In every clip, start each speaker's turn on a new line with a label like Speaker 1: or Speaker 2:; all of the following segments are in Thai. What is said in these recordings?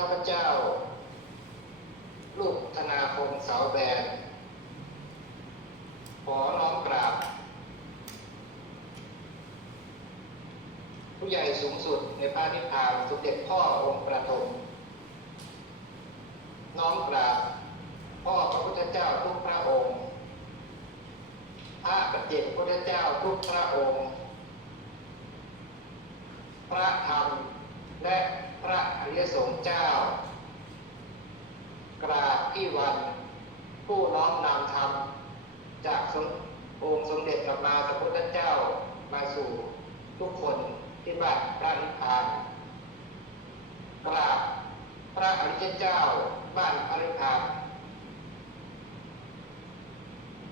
Speaker 1: ข้าพเจ้า ลูกธนาคมสาวแบนขอน้อมกราบ ผู้ใหญ่สูงสุดในพระนิพพานสมเด็จพ่อองค์ประถมน้อมกราบ พ่อพระพุทธเจ้าทุกพระองค์พระปัจเจกพุทธเจ้าทุกพระองค์ พระธรรมและ พระอริยสงฆ์เจ้า กราบพี่วัน ผู้น้อมนำธรรม จากองค์สมเด็จกับมาสัพพุทธเจ้ามาสู่ทุกคนที่บ้านพระนิพพานกราบพระอริยเจ้าบ้านพระนิพพาน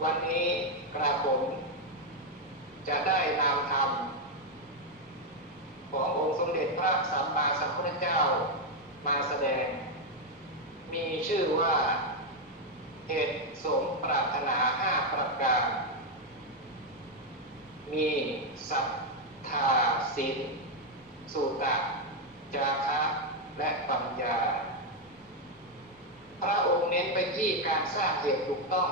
Speaker 1: วันนี้กราบผมจะได้นามธรรม ขององค์สมเด็จ พระสัมมาสัมพุทธเจ้ามาแสดง มีชื่อว่าเหตุสมปรารถนาห้าประการ มีสัทธาศีลสุตะ จาคะ และปัญญา พระองค์เน้นไปที่การสร้างเหตุถูกต้อง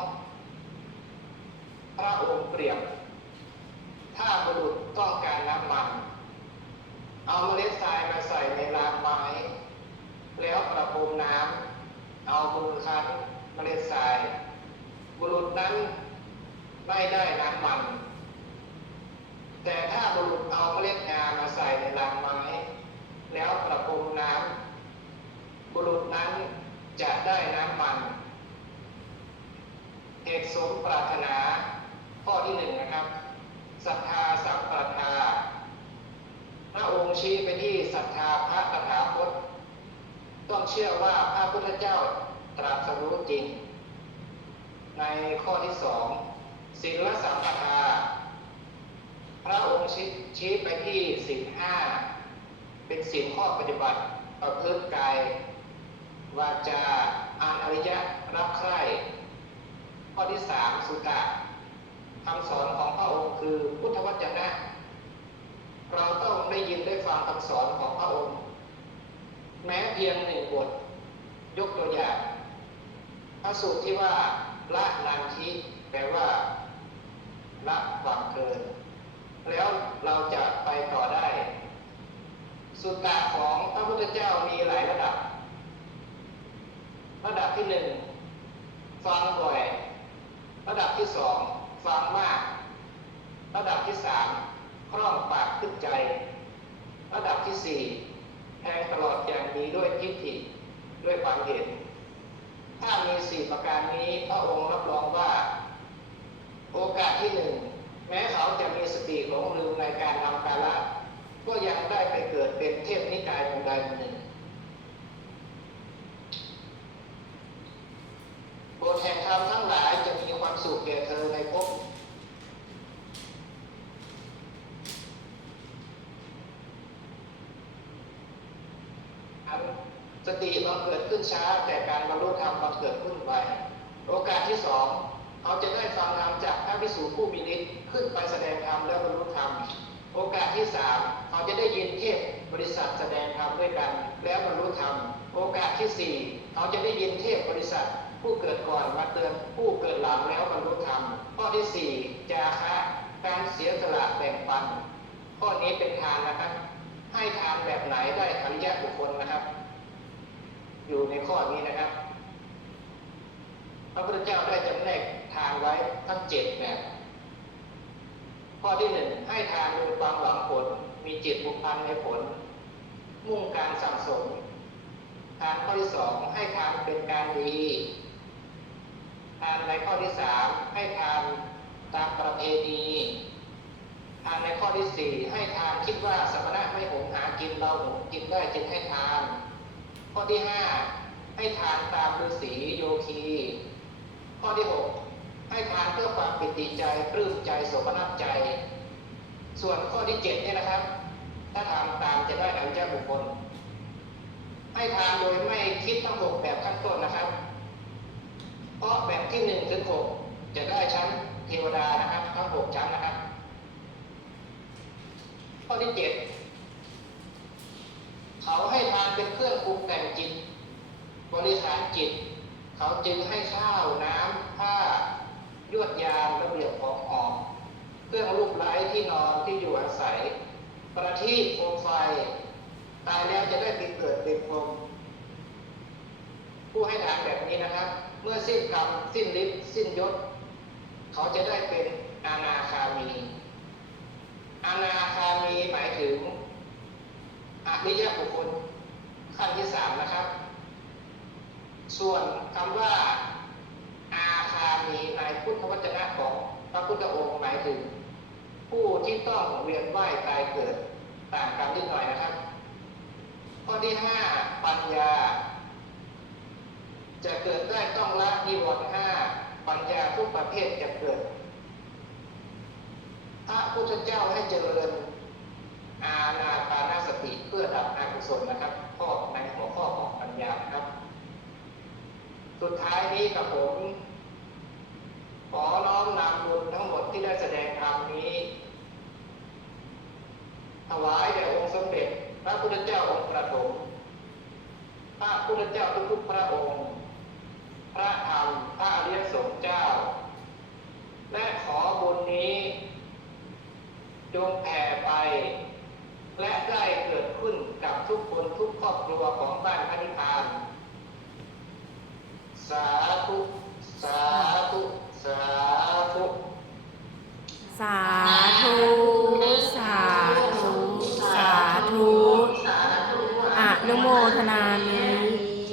Speaker 1: พระองค์เปรียบ ถ้าบุรุษต้องการน้ำมัน เอาเมล็ดทรายมาใส่ในรางไม้ แล้วประพรมน้ำเอามือคั้นเมล็ดทราย บุรุษนั้นไม่ได้น้ำมัน แต่ถ้าบุรุษเอาเมล็ดงามาใส่ในรางไม้ แล้วประพรมน้ำบุรุษนั้นจะได้น้ำมันเหตุสมปรารถนาข้อที่หนึ่งนะครับศรัทธาสัมปทาระองค์ ชี้ไปที่ศรัทธาพระตถาคตต้องเชื่อว่าพระพุทธเจ้าตรัสรู้จริง ในข้อที่สองศีลสัมปทา พระองค์ชี้ไปที่ศีลห้าเป็นศีลข้อปฏิบัติประพฤติกายวาจาอานอริยะรับใคร่ข้อที่สามสุตะคำสอนของพระองค์คือพุทธวจนะ เราต้องได้ยินได้ฟังคำสอนของพระองค์ แม้เพียงหนึ่งบท ยกตัวอย่าง พระสูตรที่ว่าละนันทิแปลว่าละความเกินแล้วเราจะไปต่อได้ สุตตะของพระพุทธเจ้ามีหลายระดับ ระดับที่หนึ่งฟังบ่อย ระดับที่สองฟังมาก ระดับที่สาม คล่องปากขึ้นใจ ระดับที่สี่แทงตลอดอย่างนี้ด้วยทิฏฐิด้วยความเห็น ถ้ามีสี่ประการนี้พระองค์รับรองว่า โอกาสที่หนึ่งแม้เขาจะมีสติหลงลืมในการทำกาละก็ยังได้ไปเกิดเป็นเทพนิกายองค์ใดหนึ่ง บทแห่งธรรมทั้งหลายจะมีความสุขแก่เธอในภพอัน สติมันเกิดขึ้นช้า แต่การบรรลุธรรมมันเกิดขึ้นไวโอกาสที่สองเขาจะได้ฟังธรรมจากพระพิสูจผู้มีฤทธิ์ขึ้นไปแสดงธรรมแล้วบรรลุธรรม โอกาสที่สามเขาจะได้ยินเทศบริษัทแสดงธรรมด้วยกัน แล้วบรรลุธรรม โอกาสที่สี่เขาจะได้ยินเทศบริษัทผู้เกิดก่อนมาเตือนผู้เกิดหลังแล้วบรรลุธรรม ข้อที่สี่จาคะการเสียสละแบ่งปัน ข้อนี้เป็นทานนะครับ ให้ทานแบบไหนได้อริยะบุคคลนะครับ อยู่ในข้อนี้นะครับ พระพุทธเจ้าได้จำแนกทานไว้ทั้งเจ็ดแบบข้อที่หนึ่งให้ทานโดยความหวังผล มีจิตผูกพันในผล มุ่งการสั่งสม ทานข้อที่สองให้ทานเป็นการดี ทานในข้อที่สามให้ทานตามประเพณีทานในข้อที่สี่ให้ทานคิดว่าสมณะไม่หงหากินเราหงกินได้จึงให้ทาน ข้อที่ห้าให้ทานตามฤาษีโยคี ข้อที่หกให้ทานเพื่อความปิติใจปลื้มใจสมนัตใจ ส่วนข้อที่เจ็ดเนี่ยนะครับ ถ้าทำตามจะได้อริยบุคคล ให้ทานโดยไม่คิดทั้งหกแบบขั้นต้นนะครับ เพราะแบบที่หนึ่งถึงหกจะได้ชั้นเทวดานะครับทั้งหกชั้นนะครับ ข้อที่เจ็ดเขาให้ทาน เป็นเครื่องปรุงแต่งจิต บริหารจิต เขาจึงให้ข้าวน้ำผ้ายวดยามระเบียบของหอมเครื่องลูกไล้ที่นอนที่อยู่อาศัย ประทีปโคมไฟ ตายแล้วจะได้ไปเกิดเป็นพรมผู้ให้ทานแบบนี้นะครับ เมื่อสิ้นกรรมสิ้นฤทธิ์สิ้นยศ เขาจะได้เป็นอาณาคามีอาณาคามีหมายถึงอริยบุคคลขั้นที่สามนะครับ ส่วนคำว่าอาคามีในพุทธวจนะของพระพุทธองค์หมายถึง ผู้ที่ต้องเวียนว่ายตายเกิดต่างกันนิดหน่อยนะครับ ข้อที่ห้าปัญญา จะเกิดได้ต้องละนิวรณ์ห้าปัญญาทุกประเภทจะเกิดพระพุทธเจ้าให้เจริญอาณาปานาสติเพื่อดับอกุศลนะครับ ข้อในหัวข้อของปัญญานะครับ สุดท้ายนี้กับผม ขอน้อมนำบุญทั้งหมดที่ได้แสดงธรรมนี้ ถวายแด่องค์สมเด็จ พระพุทธเจ้าองค์ประถมพระพุทธเจ้าทุกๆพระองค์ พระธรรม พระอริยสงฆ์เจ้า และขอบุญนี้ จงแผ่ไป และได้เกิดขึ้นกับทุก ค